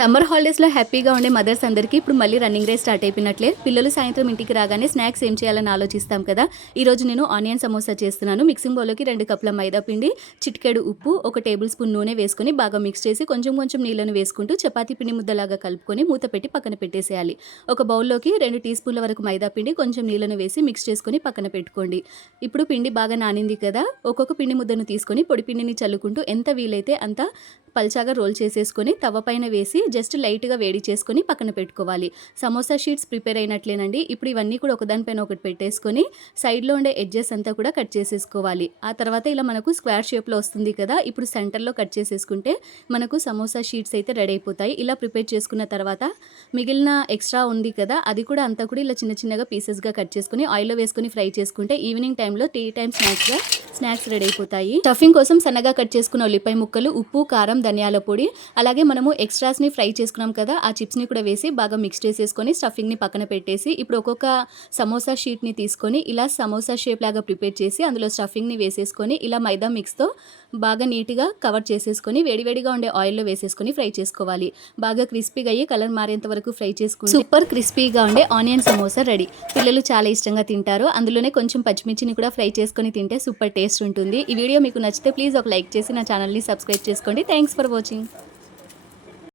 Summer హాలిడేస్లో హ్యాపీగా ఉండే మదర్స్ అందరికీ ఇప్పుడు మళ్ళీ రన్నింగ్ రేస్ స్టార్ట్ అయిపోయినట్లే. పిల్లలు సాయంత్రం ఇంటికి రాగానే స్నాక్స్ ఏం చేయాలని ఆలోచిస్తాం కదా. ఈరోజు నేను ఆనియన్ సమోసా చేస్తున్నాను. మిక్సింగ్ బౌల్లోకి 2 కప్పుల మైదా పిండి, చిటికెడు ఉప్పు, 1 టేబుల్ స్పూన్ నూనె వేసుకొని బాగా మిక్స్ చేసి కొంచెం కొంచెం నీళ్ళను వేసుకుంటూ చపాతీ పిండి ముద్దలాగా కలుపుకొని మూత పెట్టి పక్కన పెట్టేసేయాలి. ఒక బౌల్లోకి 2 టీ స్పూన్ల వరకు మైదా పిండి, కొంచెం నీళ్ళను వేసి మిక్స్ చేసుకొని పక్కన పెట్టుకోండి. ఇప్పుడు పిండి బాగా నానింది కదా, ఒక్కొక్క పిండి ముద్దను తీసుకొని పొడి పిండిని చల్లుకుంటూ ఎంత వీలైతే అంత పల్చాగా రోల్ చేసేసుకొని తవ పైన వేసి జస్ట్ లైట్గా వేడి చేసుకొని పక్కన పెట్టుకోవాలి. సమోసా షీట్స్ ప్రిపేర్ అయినట్లేనండి. ఇప్పుడు ఇవన్నీ కూడా ఒకదానిపైన ఒకటి పెట్టేసుకొని సైడ్లో ఉండే ఎడ్జెస్ అంతా కూడా కట్ చేసేసుకోవాలి. ఆ తర్వాత ఇలా మనకు స్క్వేర్ షేప్లో వస్తుంది కదా, ఇప్పుడు సెంటర్లో కట్ చేసేసుకుంటే మనకు సమోసా షీట్స్ అయితే రెడీ అయిపోతాయి. ఇలా ప్రిపేర్ చేసుకున్న తర్వాత మిగిలిన ఎక్స్ట్రా ఉంది కదా, అది కూడా అంతా కూడా ఇలా చిన్న చిన్నగా పీసెస్గా కట్ చేసుకుని ఆయిల్లో వేసుకొని ఫ్రై చేసుకుంటే ఈవినింగ్ టైంలో టీ టైం స్నాక్స్ రెడీ అయిపోతాయి. స్టఫింగ్ కోసం సన్నగా కట్ చేసుకున్న ఉల్లిపాయ ముక్కలు, ఉప్పు, కారం, ధనియాల పొడి, అలాగే మనము ఎక్స్ట్రాస్ని ఫ్రై చేసుకున్నాం కదా, ఆ చిప్స్ని కూడా వేసి బాగా మిక్స్ చేసేసుకొని స్టఫింగ్ని పక్కన పెట్టేసి ఇప్పుడు ఒక్కొక్క సమోసా షీట్ని తీసుకొని ఇలా సమోసా షేప్ లాగా ప్రిపేర్ చేసి అందులో స్టఫింగ్ని వేసేసుకొని ఇలా మైదా మిక్స్తో బాగా నీట్గా కవర్ చేసేసుకొని వేడివేడిగా ఉండే ఆయిల్లో వేసేసుకొని ఫ్రై చేసుకోవాలి. బాగా క్రిస్పీగా అయ్యి కలర్ మారేంత వరకు ఫ్రై చేసుకుని సూపర్ క్రిస్పీగా ఉండే ఆనియన్ సమోసా రెడీ. పిల్లలు చాలా ఇష్టంగా తింటారు. అందులోనే కొంచెం పచ్చిమిర్చిని కూడా ఫ్రై చేసుకొని తింటే సూపర్ టేస్ట్ ఉంటుంది. ఈ వీడియో మీకు నచ్చితే ప్లీజ్ ఒక లైక్ చేసి నా ఛానల్ని సబ్స్క్రైబ్ చేసుకోండి. Thanks for watching.